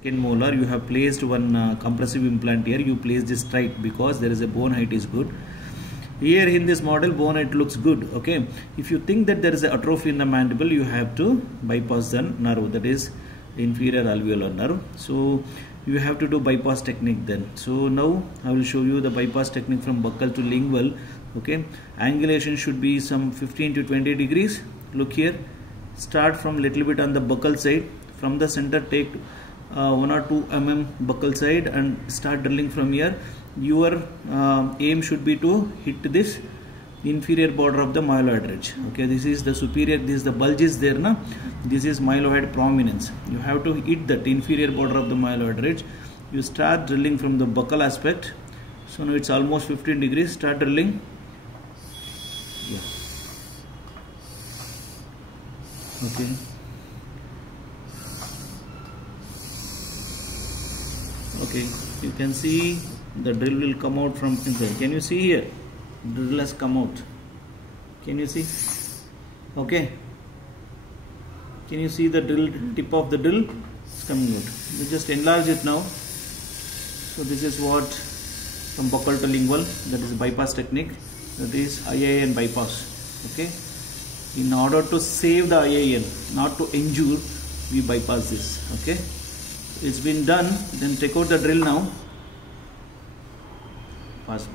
second molar, you have placed one compressive implant here. You place this right because there is a bone height is good. Here in this model, bone height looks good. Okay, if you think that there is an atrophy in the mandible, you have to bypass the nerve, that is inferior alveolar nerve. So you have to do bypass technique then. So now I will show you the bypass technique from buccal to lingual. Okay, angulation should be some 15 to 20 degrees. Look here, start from little bit on the buccal side. From the center, take 1 or 2 mm buccal side and start drilling from here. Your aim should be to hit this inferior border of the myloid ridge. Okay, this is the superior, this is the bulge is there na, this is myloid prominence. You have to hit that inferior border of the myloid ridge. You start drilling from the buccal aspect. So now it's almost 15 degrees. Start drilling. Yeah. Okay. Okay, you can see the drill will come out from inside. Can you see here? Drill has come out. Can you see? Okay. Can you see the drill, tip of the drill? It's coming out. You just enlarge it now. So this is what from buccal to lingual, that is bypass technique. That is IIN bypass. Okay. In order to save the IIN, not to injure, we bypass this. Okay. It's been done. Then take out the drill now. Fast.